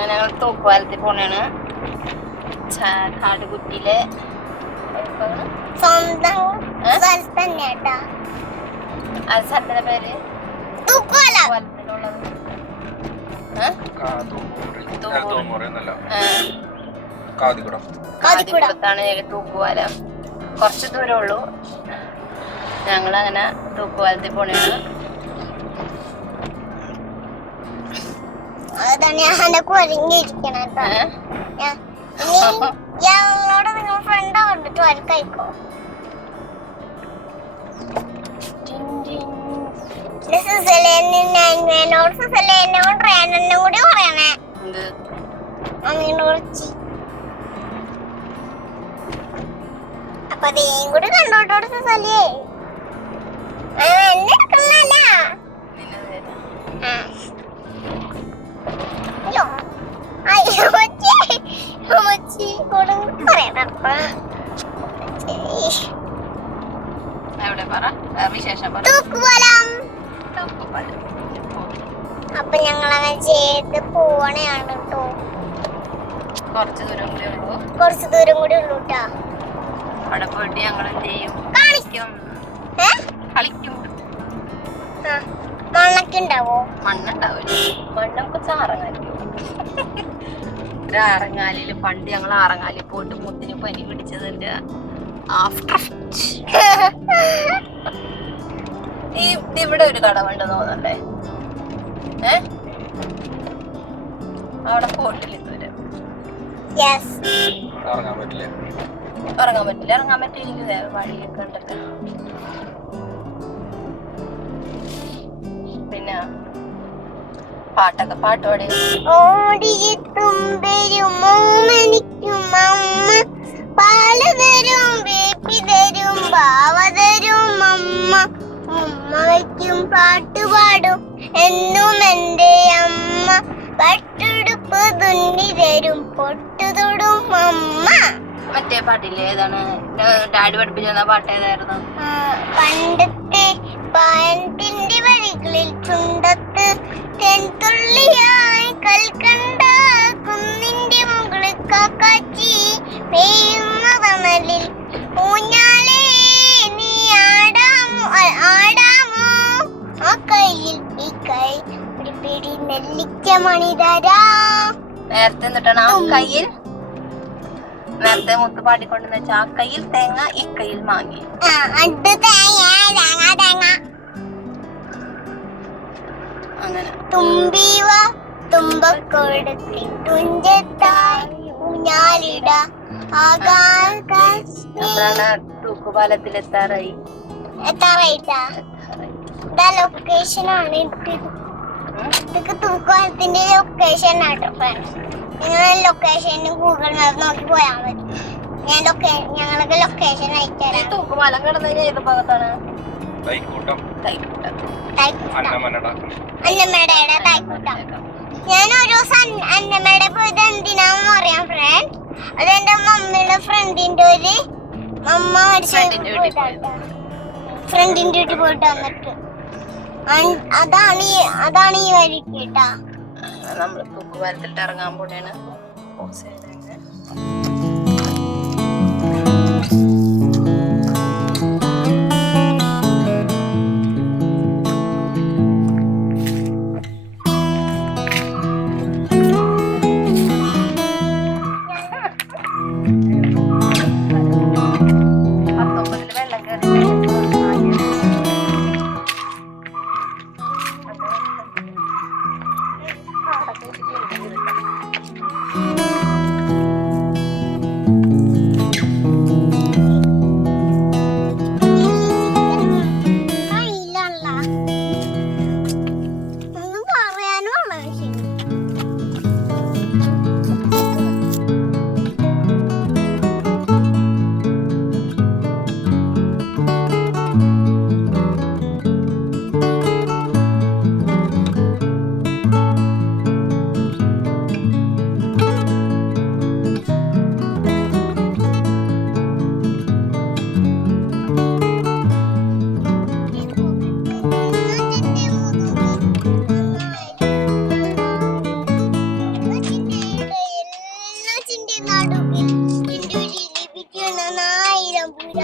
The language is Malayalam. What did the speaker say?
അങ്ങനെ ഞങ്ങൾ തൂക്കുപാലത്തിൽ പോണാണ് കാടുകുട്ടിയിലെ സ്വന്തം സ്ഥലത്തിന്റെ പേര്. കാതിക്കുടത്താണ് ഞങ്ങൾ തൂക്കുപാലം കുറച്ച് ദൂരമേ ഉള്ളൂ. ഞങ്ങളങ്ങനെ തൂക്കുപാലത്തിൽ പോണാണ്. ഞാൻ എന്റെ കുരങ്ങിയിരിക്കണം കേട്ടോ ഞങ്ങളോട് നിങ്ങൾ ഫ്രണ്ട് കണ്ടിട്ട് വരക്കായിക്കോ എന്നോട് സുസലേനോട് റേനനും കൂടി പറയണേ. എന്ത്? അമ്മീനെ വിളിച്ച്. അപ്പൊ അതേം കൂടി കണ്ടോട്ടോട് സുസലേ പറ. വിശേഷം പറ. തൂക്കുപോലാം. തൂക്കുപാലം. അപ്പൊ ഞങ്ങളങ്ങനെ ചെയ്ത് പോവണയാണ് കേട്ടോ കുറച്ച് ദൂരം കൂടി ഉള്ളൂ. കുറച്ച് ദൂരം കൂടി ഉള്ളൂ കേട്ടോ അവിടെ പോയിട്ട് ഞങ്ങൾ എന്ത് ചെയ്യും? കളിക്കും. കളിക്കും. മണ്ണൊക്കെ ഉണ്ടാവോ? മണ്ണുണ്ടാവില്ല. മണ്ണൊക്കെ ചാറങ്ങാലിക്കും ഒരു ആറങ്ങാലിൽ പണ്ട് ഞങ്ങൾ ആറങ്ങാലിൽ പോയിട്ട് മുത്തിന് പനി പിടിച്ചതിന്റെ ആഫ്റ്റർ ഈ ഇവിടെ ഒരു കടമുണ്ട് തോന്നണ്ടേ ഏ? അവിടെ ഹോട്ടലിൽ ഇതുവരെ യെസ് ഇറങ്ങാൻ പറ്റില്ല. ഇറങ്ങാൻ പറ്റില്ല. ഇറങ്ങാൻ പറ്റില്ലെങ്കിൽ വേറെ വഴിയൊക്കെ ഉണ്ടല്ലോ. പിന്നെ പാട്ടൊക്കെ പാട്ട് പാടി ഓടിയെത്തുമ്പരും പാട്ട് പാടും എന്നും എന്റെ അമ്മ പട്ടുടുപ്പ് തുന്നി തരും. പൊട്ടു തൊടും അമ്മ. മറ്റേ പാട്ടില്ലേ ഏതാണ്? ഡാഡി പഠിപ്പിച്ചു പാട്ട് ഏതായിരുന്നു? പണ്ടത്തെ ആ കയ്യിൽ നേരത്തെ മുത്ത് പാടിക്കൊണ്ടെന്ന് വെച്ചാൽ ആ കയ്യിൽ തേങ്ങ ഈ കയ്യിൽ മാങ്ങി. അങ്ങനെ. തുമ്പീവ തുമ്പക്കൊടുത്തി തുഞ്ചത്തായി ഊഞ്ഞാലിട. തൂക്കുപാലത്തിലെത്താറായി. എത്താറായിട്ടാ? ഇതാ ലൊക്കേഷൻ ആണ്. ഇതൊക്കെ തൂക്കുപാലത്തിന്റെ ലൊക്കേഷൻ ആട്ടോ ഫ്രണ്ട്സ് നിങ്ങൾ ലൊക്കേഷനും ഗൂഗിൾ മാപ്പ് നോക്കി പോയാൽ മതി. ഞാൻ ലൊക്കേഷൻ ഞങ്ങൾക്ക് ലൊക്കേഷൻ ഈ അയച്ചുതരാം തൂക്കുപാലം കിടന്ന് കഴിഞ്ഞാൽ ഏത് ഭാഗത്താണ്? തൈക്കൂട്ടം. അന്നമ്മയുടെ തായ്ക്കൂട്ടം ഞാൻ ഒരു ദിവസം അന്ന- അന്നമ്മയുടെ പോയത് എന്തിനാന്ന് അറിയാം ഫ്രണ്ട് അതെന്റെ മമ്മിയുടെ ഫ്രണ്ടിന്റെ ഒരു മമ്മ Friend-ന്റെ ഫ്രണ്ടിന്റെ വീട്ടിൽ പോയിട്ട് വന്നിട്ട്. അതാണ് ഈ അതാണ് ഈ വഴി കേട്ടാ. നമ്മൾ തൂക്കുപാലത്തിട്ട് ഇറങ്ങാൻ പോണേണ്. കാറ്റിന്റെ നടുവിൽ ലിപിക്കുന്ന നായിരം പുര.